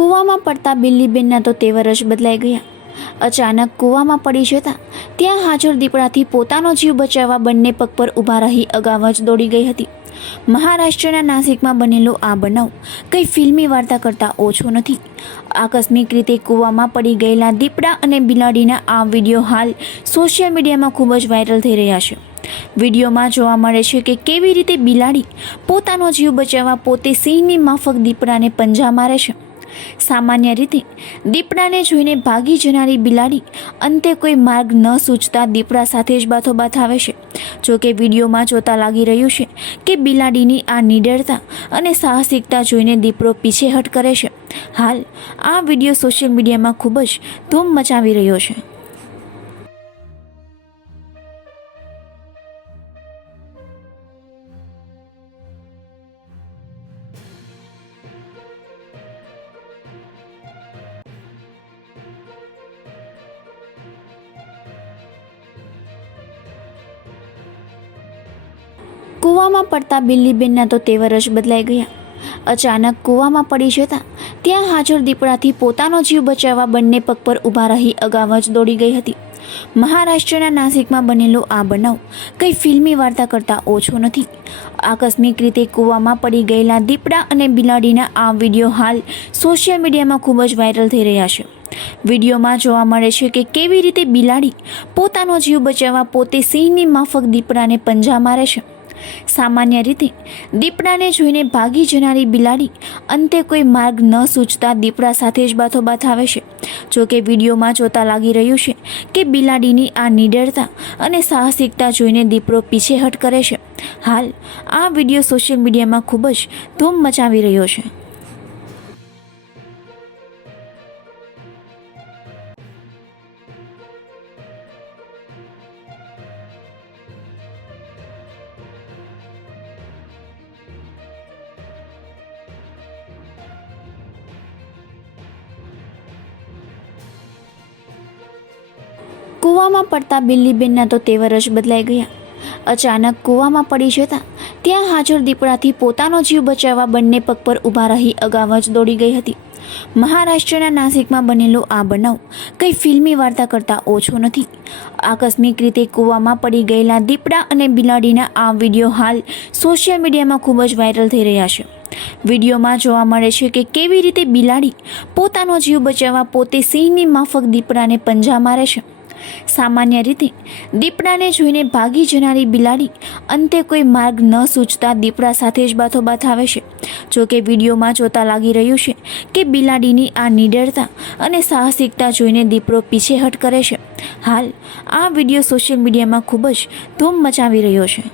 કૂવામાં પડતા બિલ્લીબેનના તો તેવર જ બદલાઈ ગયા. અચાનક કૂવામાં પડી જતા ત્યાં હાજર દીપડાથી પોતાનો જીવ બચાવવા બંને પગ પર ઊભા રહી અગાઉ જ દોડી ગઈ હતી. મહારાષ્ટ્રના નાસિકમાં બનેલો આ બનાવ કંઈ ફિલ્મી વાર્તા કરતાં ઓછો નથી. આકસ્મિક રીતે કૂવામાં પડી ગયેલા દીપડા અને બિલાડીના આ વિડીયો હાલ સોશિયલ મીડિયામાં ખૂબ જ વાયરલ થઈ રહ્યા છે. વિડીયોમાં જોવા મળે છે કે કેવી રીતે બિલાડી પોતાનો જીવ બચાવવા પોતે સિંહની માફક દીપડાને પંજા મારે છે. સામાન્ય રીતે દીપડાને જોઈને ભાગી જનારી બિલાડી અંતે કોઈ માર્ગ ન સૂચતા દીપડા સાથે જ બાથોબાથ આવે છે. જોકે વિડીયોમાં જોતા લાગી રહ્યું છે કે બિલાડીની આ નિડરતા અને સાહસિકતા જોઈને દીપડો પીછેહટ કરે છે. હાલ આ વિડીયો સોશિયલ મીડિયામાં ખૂબ જ ધૂમ મચાવી રહ્યો છે. કૂવામાં પડતા બિલ્લીબેનના તો તેવર જ બદલાઈ ગયા. અચાનક કૂવામાં પડી જતા ત્યાં હાજર દીપડાથી પોતાનો જીવ બચાવવા બંને પગ પર ઊભા રહી અગાઉ જ દોડી ગઈ હતી. મહારાષ્ટ્રના નાસિકમાં બનેલો આ બનાવ કંઈ ફિલ્મી વાર્તા કરતાં ઓછો નથી. આકસ્મિક રીતે કૂવામાં પડી ગયેલા દીપડા અને બિલાડીના આ વિડીયો હાલ સોશિયલ મીડિયામાં ખૂબ જ વાયરલ થઈ રહ્યા છે. વિડીયોમાં જોવા મળે છે કે કેવી રીતે બિલાડી પોતાનો જીવ બચાવવા પોતે સિંહની માફક દીપડાને પંજા મારે છે. સામાન્ય રીતે દીપડાને જોઈને ભાગી જનારી બિલાડી અંતે કોઈ માર્ગ ન સૂચતા દીપડા સાથે જ બાથોબાથ આવે છે. જોકે વિડીયોમાં જોતા લાગી રહ્યું છે કે બિલાડીની આ નિડરતા અને સાહસિકતા જોઈને દીપડો પીછેહટ કરે છે. હાલ આ વિડીયો સોશિયલ મીડિયામાં ખૂબ જ ધૂમ મચાવી રહ્યો છે. કૂવામાં પડતા બિલ્લીબેનના તો તેવર જ બદલાઈ ગયા. અચાનક કૂવામાં પડી જતા ત્યાં હાજર દીપડાથી પોતાનો જીવ બચાવવા બંને પગ પર ઊભા રહી અગાઉ જ દોડી ગઈ હતી. મહારાષ્ટ્રના નાસિકમાં બનેલો આ બનાવ કંઈ ફિલ્મી વાર્તા કરતાં ઓછો નથી. આકસ્મિક રીતે કૂવામાં પડી ગયેલા દીપડા અને બિલાડીના આ વિડીયો હાલ સોશિયલ મીડિયામાં ખૂબ જ વાયરલ થઈ રહ્યા છે. વિડીયોમાં જોવા મળે છે કે કેવી રીતે બિલાડી પોતાનો જીવ બચાવવા પોતે સિંહની માફક દીપડાને પંજા મારે છે. સામાન્ય રીતે દીપડાને જોઈને ભાગી જનારી બિલાડી અંતે કોઈ માર્ગ ન સૂચતા દીપડા સાથે જ બાથોબાથ આવે છે. જોકે વિડીયોમાં જોતા લાગી રહ્યું છે કે બિલાડીની આ નિડરતા અને સાહસિકતા જોઈને દીપડો પીછેહટ કરે છે. હાલ આ વિડીયો સોશિયલ મીડિયામાં ખૂબ જ ધૂમ મચાવી રહ્યો છે.